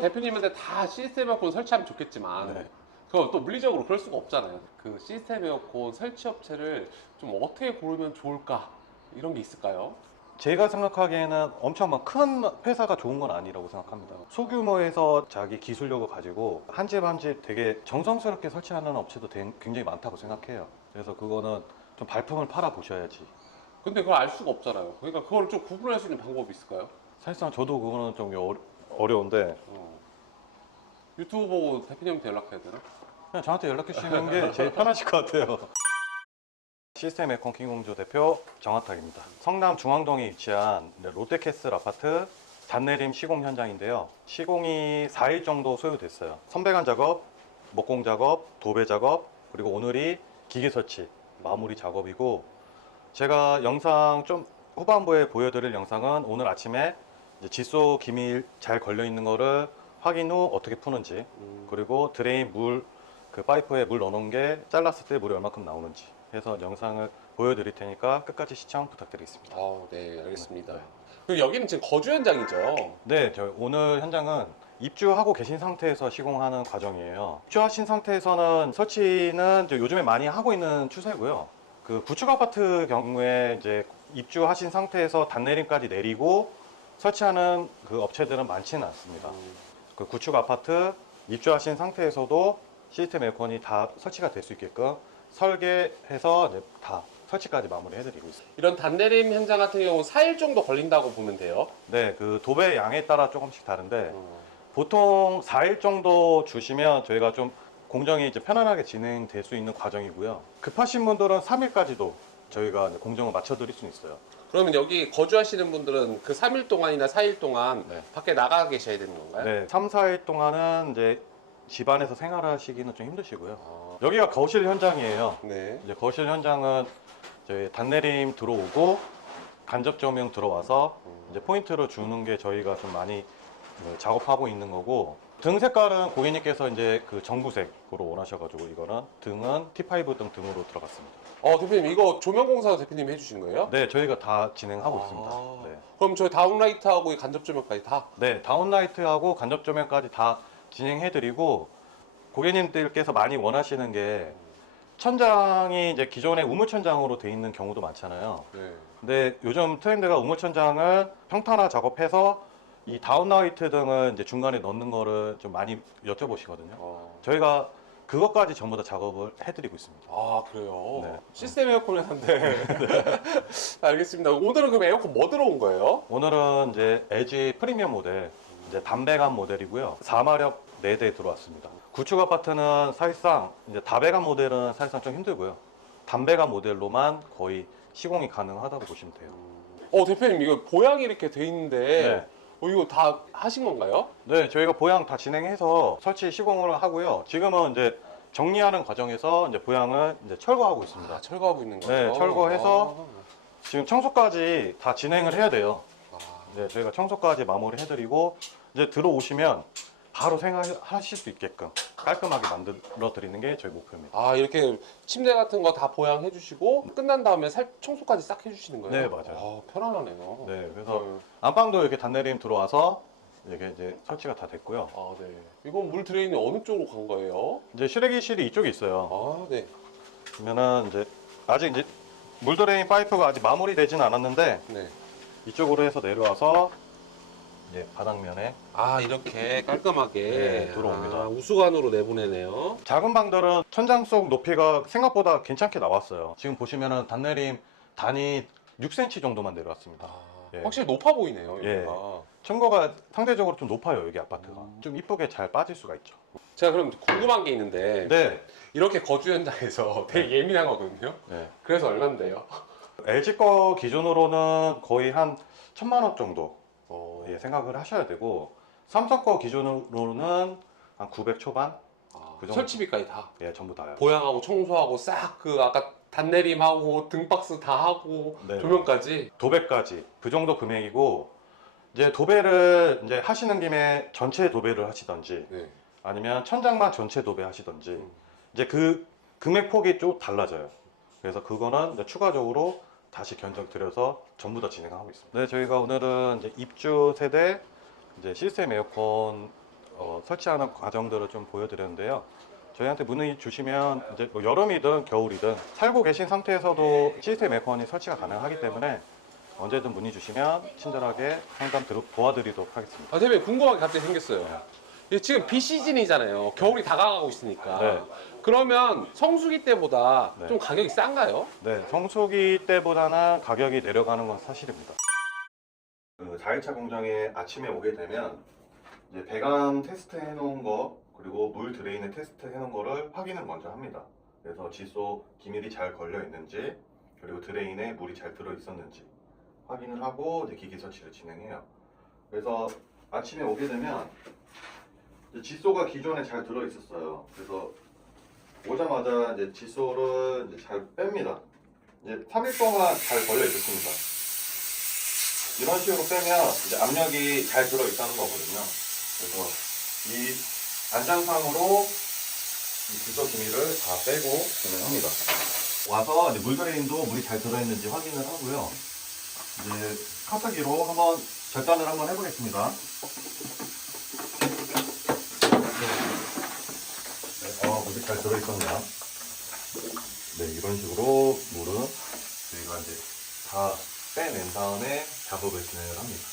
대표님한테 다 시스템 에어컨 설치하면 좋겠지만 네. 그거 또 물리적으로 그럴 수가 없잖아요. 그 시스템 에어컨 설치 업체를 좀 어떻게 고르면 좋을까 이런 게 있을까요? 제가 생각하기에는 엄청 막 큰 회사가 좋은 건 아니라고 생각합니다. 소규모에서 자기 기술력을 가지고 한 집 한 집 되게 정성스럽게 설치하는 업체도 되- 굉장히 많다고 생각해요. 그래서 그거는 좀 발품을 팔아 보셔야지. 근데 그걸 알 수가 없잖아요. 그러니까 그걸 좀 구분할 수 있는 방법이 있을까요? 사실상 저도 그거는 좀 어, 어려운데 어. 유튜브 보고 대표님한테 연락해야 되나? 그냥 저한테 연락해 주시는 게 제일 편하실 것 같아요. 시스템 에어컨 킹공조 대표 정한탁입니다. 성남 중앙동에 위치한 롯데캐슬 아파트 단내림 시공 현장인데요. 시공이 4일 정도 소요됐어요. 선배관 작업, 목공 작업, 도배 작업, 그리고 오늘이 기계 설치 마무리 작업이고 제가 영상 좀 후반부에 보여드릴 영상은 오늘 아침에 지소 기밀 잘 걸려 있는 거를 확인 후 어떻게 푸는지 음. 그리고 드레인 물 그 파이프에 물 넣어놓은 게 잘랐을 때 물이 얼마큼 나오는지 해서 영상을 보여드릴 테니까 끝까지 시청 부탁드리겠습니다. 아, 네, 알겠습니다. 네. 그리고 여기는 지금 거주 현장이죠. 네, 저 오늘 현장은 입주하고 계신 상태에서 시공하는 과정이에요. 입주하신 상태에서는 설치는 요즘에 많이 하고 있는 추세고요. 그 구축 아파트 경우에 이제 입주하신 상태에서 단내림까지 내리고 설치하는 그 업체들은 많지는 않습니다. 음. 그 구축 아파트 입주하신 상태에서도 시스템 에어컨이 다 설치가 될 수 있게끔 설계해서 이제 다 설치까지 마무리해드리고 있습니다. 이런 단내림 현장 같은 경우는 4일 정도 걸린다고 보면 돼요. 네, 그 도배 양에 따라 조금씩 다른데 어. 보통 4일 정도 주시면 저희가 좀 공정이 이제 편안하게 진행될 수 있는 과정이고요. 급하신 분들은 3일까지도 저희가 이제 공정을 맞춰드릴 수 있어요. 그러면 여기 거주하시는 분들은 그 3일 동안이나 4일 동안 네. 밖에 나가 계셔야 되는 건가요? 네, 3, 4일 동안은 이제 집안에서 생활하시기는 좀 힘드시고요. 아, 여기가 거실 현장이에요. 네. 이제 거실 현장은 저희 단내림 들어오고 간접 조명 들어와서 이제 포인트를 주는 게 저희가 좀 많이 네, 작업하고 있는 거고 등 색깔은 고객님께서 이제 그 정부색으로 원하셔가지고 이거는 등은 T5 등 등으로 들어갔습니다. 어, 대표님 이거 조명 공사도 대표님이 해주시는 거예요? 네, 저희가 다 진행하고 아. 있습니다. 네. 그럼 저희 다운라이트하고 이 간접 조명까지 다? 네, 다운라이트하고 간접 조명까지 다 진행해드리고 고객님들께서 많이 원하시는 게 천장이 이제 기존에 우물 천장으로 돼 있는 경우도 많잖아요. 네. 근데 요즘 트렌드가 우물 천장을 평탄화 작업해서 이 다운라이트 등을 이제 중간에 넣는 거를 좀 많이 여쭤보시거든요. 어. 저희가 그것까지 전부 다 작업을 해드리고 있습니다. 아 그래요? 네. 시스템 에어컨 회사인데 알겠습니다 오늘은 그럼 에어컨 뭐 들어온 거예요? 오늘은 이제 LG 프리미엄 모델, 이제 담배감 모델이고요. 4마력 4대 들어왔습니다. 구축 아파트는 사실상 이제 다배감 모델은 사실상 좀 힘들고요. 담배감 모델로만 거의 시공이 가능하다고 보시면 돼요. 어 대표님 이거 보양이 이렇게 돼 있는데 네. 어, 이거 다 하신 건가요? 네, 저희가 보양 다 진행해서 설치 시공을 하고요. 지금은 이제 정리하는 과정에서 이제 보양을 이제 철거하고 있습니다. 아 철거하고 있는 거예요? 네, 철거해서 지금 청소까지 다 진행을 해야 돼요. 아, 네, 저희가 청소까지 마무리 해드리고 이제 들어오시면 바로 생활하실 수 있게끔 깔끔하게 만들어 드리는 게 저희 목표입니다. 아 이렇게 침대 같은 거 다 보양해 주시고 끝난 다음에 살 청소까지 싹 해주시는 거예요? 네, 맞아요. 아, 편안하네요 네, 그래서 네. 안방도 이렇게 단내림 들어와서 이게 이제 설치가 다 됐고요. 아, 네. 이건 물 드레인이 어느 쪽으로 간 거예요? 이제 실외기실이 이쪽에 있어요. 아, 네. 그러면은 이제 아직 이제 물드레인 파이프가 아직 마무리되진 않았는데 네. 이쪽으로 해서 내려와서 이제 바닥면에 아, 이렇게 깔끔하게 네, 들어옵니다. 아, 우수관으로 내보내네요. 작은 방들은 천장 속 높이가 생각보다 괜찮게 나왔어요. 지금 보시면은 단내림 단이 6cm 정도만 내려왔습니다. 아, 예. 확실히 높아 보이네요, 예. 여기가. 층고가 상대적으로 좀 높아요 여기 아파트가. 음. 좀 이쁘게 잘 빠질 수가 있죠. 제가 그럼 궁금한 게 있는데 네. 이렇게 거주 현장에서 되게 예민한 거거든요. 네. 그래서 얼마인데요? LG 거 기준으로는 거의 한 천만 원 정도 어, 예, 생각을 하셔야 되고 삼성 거 기준으로는 한 900 초반 아, 그 정도. 설치비까지 다 예 전부 다요. 보양하고 청소하고 싹 그 아까 단내림하고 등박스 다 하고 네. 조명까지 도배까지 그 정도 금액이고 이제 도배를 이제 하시는 김에 전체 도배를 하시던지 네. 아니면 천장만 전체 도배 하시던지 음. 이제 그 금액 폭이 좀 달라져요. 그래서 그거는 이제 추가적으로 다시 견적 드려서 전부 다 진행하고 있습니다. 네, 저희가 오늘은 이제 입주 세대 이제 시스템 에어컨 설치하는 과정들을 좀 보여드렸는데요. 저희한테 문의 주시면 이제 뭐 여름이든 겨울이든 살고 계신 상태에서도 시스템 에어컨이 설치가 가능하기 때문에 언제든 문의 주시면 친절하게 상담 들- 도와드리도록 하겠습니다. 아, 대표님 궁금한 게 갑자기 생겼어요. 이게 지금 비 시즌이잖아요. 겨울이 다가가고 있으니까. 네. 그러면 성수기 때보다 네. 좀 가격이 싼가요? 네, 성수기 때보다는 가격이 내려가는 건 사실입니다. 그 4일차 공장에 아침에 오게 되면 이제 배관 테스트 해놓은 거 그리고 물 드레인에 테스트 해놓은 거를 확인을 먼저 합니다. 그래서 지소 기밀이 잘 걸려 있는지 그리고 드레인에 물이 잘 들어 있었는지 확인을 하고 이제 기기 설치를 진행해요. 그래서 아침에 오게 되면 지소가 기존에 잘 들어 있었어요. 그래서 오자마자 이제 지소를 이제 잘 뺍니다. 이제 3일 동안 잘 걸려 있었습니다. 이런 식으로 빼면 이제 압력이 잘 들어 있다는 거거든요. 그래서 이 안장상으로 이 지소 기미를 다 빼고 진행합니다. 와서 이제 물 드레인도 물이 잘 들어있는지 확인을 하고요. 이제 카타기로 한번 절단을 한번 해보겠습니다. 네, 어, 물이 잘 들어있었네요. 네, 이런 식으로 물은 저희가 이제 다 빼낸 다음에 작업을 진행을 합니다.